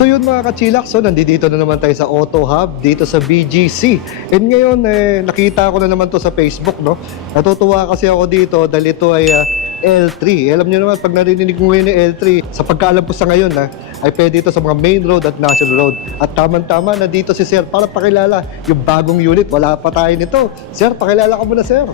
So yun mga ka-chillax, so nandito na naman tayo sa Auto Hub dito sa BGC. And ngayon, nakita ko na naman to sa Facebook, no? Natutuwa kasi ako dito dahil ito ay L3. Alam niyo naman, pag narinig mo ngayon yung L3, sa pagkaalam ko sa ngayon, ay pwede ito sa mga main road at national road. At tamang-tama na dito si Sir para pakilala yung bagong unit. Wala pa tayo nito. Sir, pakilala ka muna, Sir.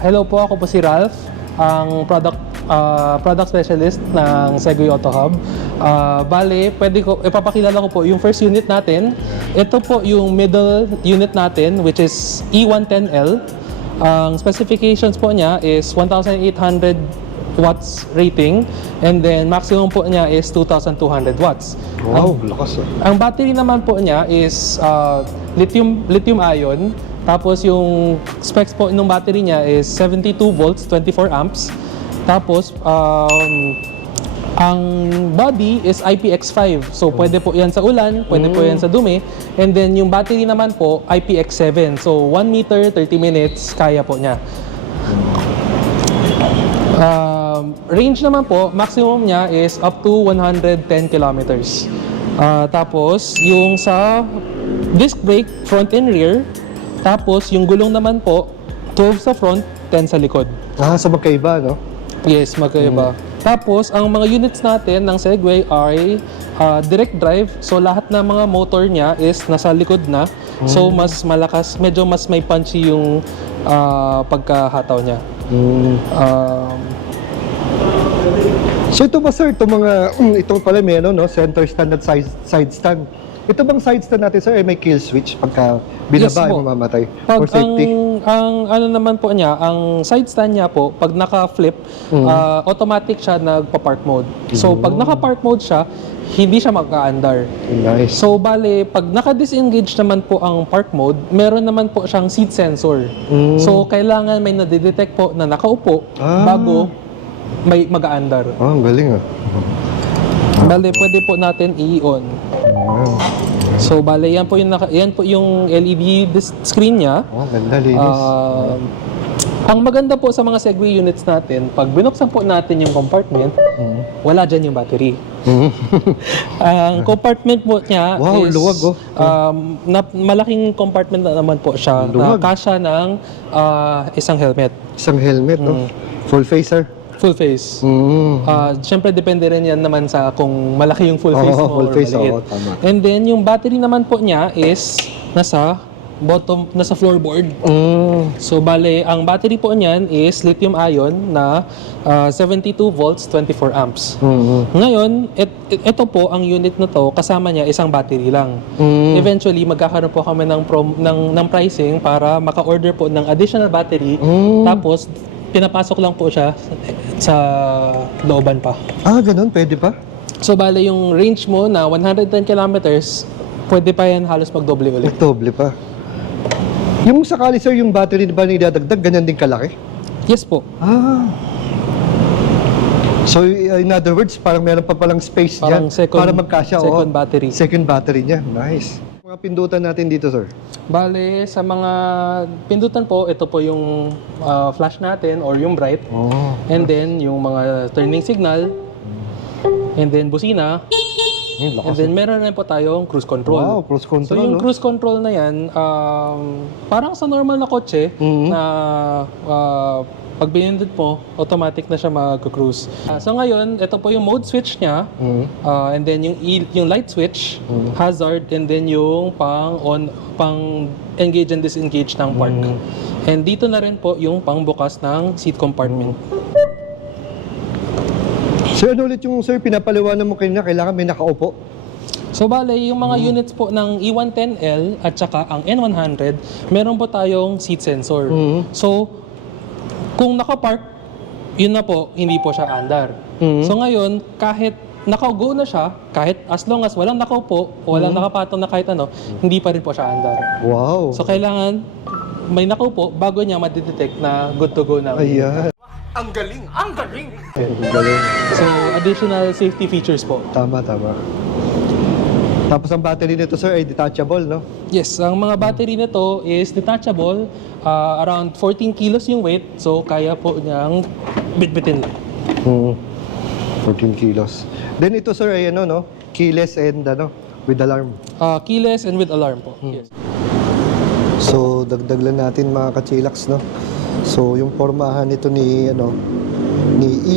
Hello po, ako po si Ralph, ang product specialist ng Segway Auto Hub. Bale, ipapakilala ko po yung first unit natin. Ito po yung middle unit natin, which is E110L. Ang specifications po niya is 1,800 watts rating, and then maximum po niya is 2,200 watts. Wow, lakas. Ang battery naman po niya is lithium ion. Tapos yung specs po ng battery niya is 72 volts, 24 amps. Tapos ang body is IPX5. So pwede po yan sa ulan, pwede po yan sa dumi. And then yung battery naman po IPX7. So 1 meter, 30 minutes, kaya po niya. Range naman po, maximum niya is up to 110 kilometers. Tapos yung sa disc brake, front and rear. Tapos yung gulong naman po, 12 sa front, 10 sa likod. So magkaiba, no? Yes, magkaiba. Tapos, ang mga units natin ng Segway ay direct drive. So, lahat ng mga motor niya is nasa likod na. So, mas malakas, medyo mas may punchy yung pagkahataw niya. So ito ba, Sir, itong pala meron, no? Center stand at side stand. Ito bang side stand natin, Sir, ay may kill switch pagka binaba ay mamamatay for safety? Ang ano naman po niya, ang side stand niya po, pag naka-flip, automatic siya nagpa-park mode. So pag naka-park mode siya, hindi siya mag-aandar. Nice. So bale, pag naka-disengage naman po ang park mode, meron naman po siyang seat sensor. So kailangan may nadidetect po na nakaupo bago may mag-aandar. Ang galing Bale, pwede po natin i-on. So bale, yan po yung LED screen niya. Ganda, linis. Ang maganda po sa mga Segway units natin, pag binuksan po natin yung compartment, wala dyan yung battery. Ang compartment po niya is luwag, malaking compartment na naman po siya. Kasya ng isang helmet. Isang helmet, no? Full face, Sir? Full face. Siyempre, depende rin yan naman sa kung malaki yung full face mo full or face, maliit. tama. And then, yung battery naman po niya is nasa floorboard. So, bale, ang battery po niyan is lithium ion na 72 volts, 24 amps. Ngayon, ito po, ang unit na to, kasama niya isang battery lang. Eventually, magkakaroon po kami ng pricing para maka-order po ng additional battery. Tapos, pinapasok lang po siya sa looban pa. Ganun? Pwede pa? So, bale, yung range mo na 110 kilometers, pwede pa yan halos magdoble ulit. Doble pa. Yung sakali, Sir, yung battery ba na idadagdag, ganyan din kalaki? Yes po. So, in other words, parang meron pa palang space Parang dyan para magkasya. second battery. Second battery niya. Nice. Mga pindutan natin dito, Sir. Bale, sa mga pindutan po, ito po yung flash natin or yung bright. And then, yung mga turning signal. And then, busina. And then, meron rin po tayong cruise control. Wow, cruise control, So, yung cruise control na yan, parang sa normal na kotse na pag binindot mo, automatic na siya mag-cruise. So ngayon, ito po yung mode switch niya. And then yung light switch, hazard, and then yung pang engage and disengage ng park. And dito na rin po yung pang bukas ng seat compartment. Sir, ano ulit yung, Sir, pinapaliwanag mo kanina, kailangan may nakaupo? So bale, yung mga units po ng E110L at saka ang N100, meron po tayong seat sensor. So, kung nakapark, yun na po, hindi po siya andar. So ngayon, kahit naka-go na siya, kahit as long as walang nakaupo o walang nakapatong na kahit ano, hindi pa rin po siya andar. Wow. So kailangan may nakaupo bago niya madidetect na good to go na. Ayan. Ang galing! Ang galing! Ang galing. So additional safety features po. Tama. Tapos ang battery nito, Sir, ay detachable, no? Yes, ang mga battery nito is detachable. Around 14 kilos yung weight. So kaya po niyang bitbitin lang. 14 kilos. Then ito, Sir, ay ano, no? keyless and with alarm. Keyless and with alarm po. Yes. So, dagdag lang natin mga kachilax, no? So, yung pormahan nito ni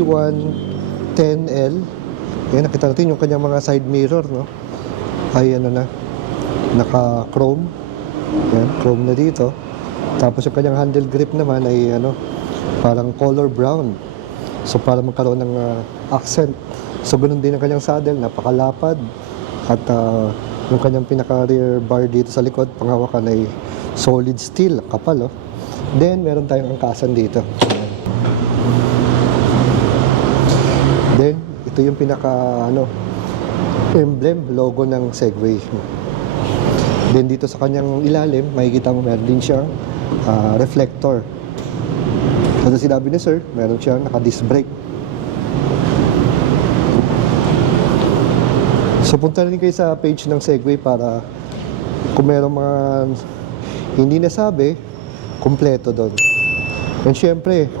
E110L. Ayan, nakita natin yung kanyang mga side mirror, no? Ay, naka-chrome. Ayan, chrome na dito. Tapos yung kanyang handle grip naman ay, parang color brown. So, para magkaroon ng accent. So, ganun din ang kanyang saddle, napakalapad. At yung kanyang pinaka-rear bar dito sa likod, panghawakan ay solid steel, kapal, oh. Then, meron tayong angkasan dito. Ayan. Then, ito yung pinaka, emblem, logo ng Segway. Then, dito sa kanyang ilalim, makikita mo meron din siyang reflector. Kasi sinabi ni Sir, meron siyang naka-disc brake. So, punta rin kayo sa page ng Segway para kung meron mga hindi nasabi, kumpleto doon. And syempre,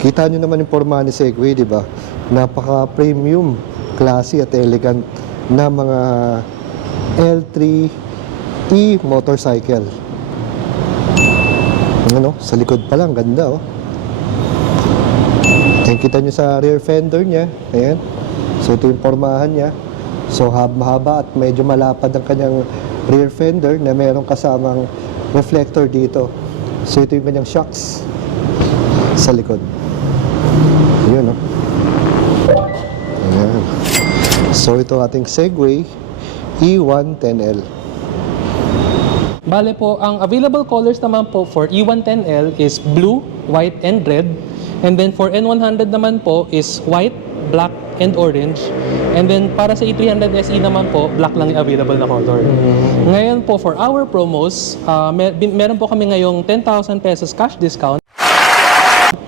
kita nyo naman yung forma ni Segway, di ba? Napaka-premium, classy at elegant na mga L3E motorcycle. Sa likod pa lang, ganda, oh. Ayan, kita nyo sa rear fender niya. Ayan. So, ito yung formahan niya. So, mahaba at medyo malapad ang kanyang rear fender na mayroong kasamang reflector dito. So, ito yung kanyang shocks sa likod. Ayan, no? Ayan. So, ito ating Segway E110L. Bale po, ang available colors naman po for E110L is blue, white, and red. And then for N100 naman po is white, black, and orange. And then para sa E300 SE naman po, black lang yung available na color. Ngayon po for our promos, meron po kami ngayong 10,000 pesos cash discount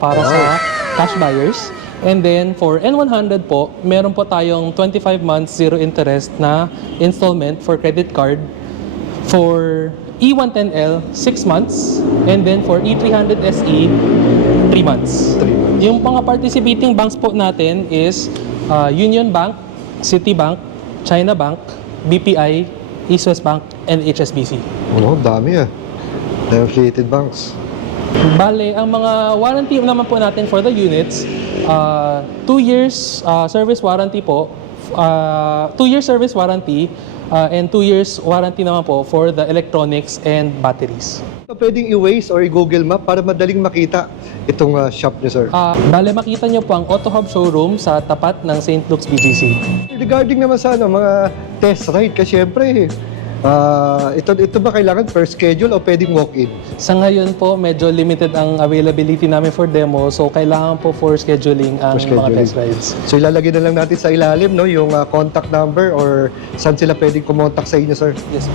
para sa cash buyers. And then for N100 po, meron po tayong 25 months zero interest na installment for credit card. For E110L, 6 months. And then for E300 SE, 3 months. Yung mga participating banks po natin is Union Bank, Citibank, China Bank, BPI, East West Bank, and HSBC. Dami affiliated banks. Bale, ang mga warranty naman po natin for the units, 2 years service warranty po, 2 years service warranty, and 2 years warranty naman po for the electronics and batteries. Pwedeng i-Waze or i-Google Map para madaling makita itong shop niyo, sir. Bale, makita nyo po ang Auto Hub showroom sa tapat ng St. Luke's BGC. Regarding naman sa mga test ride, kasi syempre, ito ba kailangan per schedule o pwedeng walk-in? Sa ngayon po, medyo limited ang availability namin for demo, so kailangan po for scheduling ang mga test rides. So ilalagay na lang natin sa ilalim yung contact number or saan sila pwedeng kumontak sa inyo, sir. Yes.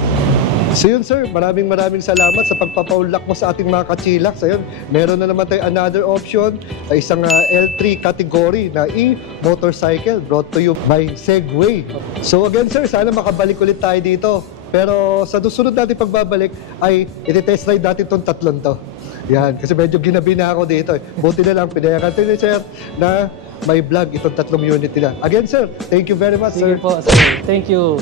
So yun, sir, maraming salamat sa pagpapaunlak mo sa ating mga kachilaks. Ayun, meron na naman tayo another option, isang L3 category na e-motorcycle brought to you by Segway. So again, sir, sana makabalik ulit tayo dito. Pero sa susunod natin pagbabalik ay iti-test ride natin itong tatlong to. Yan, kasi medyo ginabi na ako dito. Buti na lang, pinayakan tayo ni sir na may vlog itong tatlong unit nila. Again, sir, thank you very much, Sige sir. po, sir. Thank you.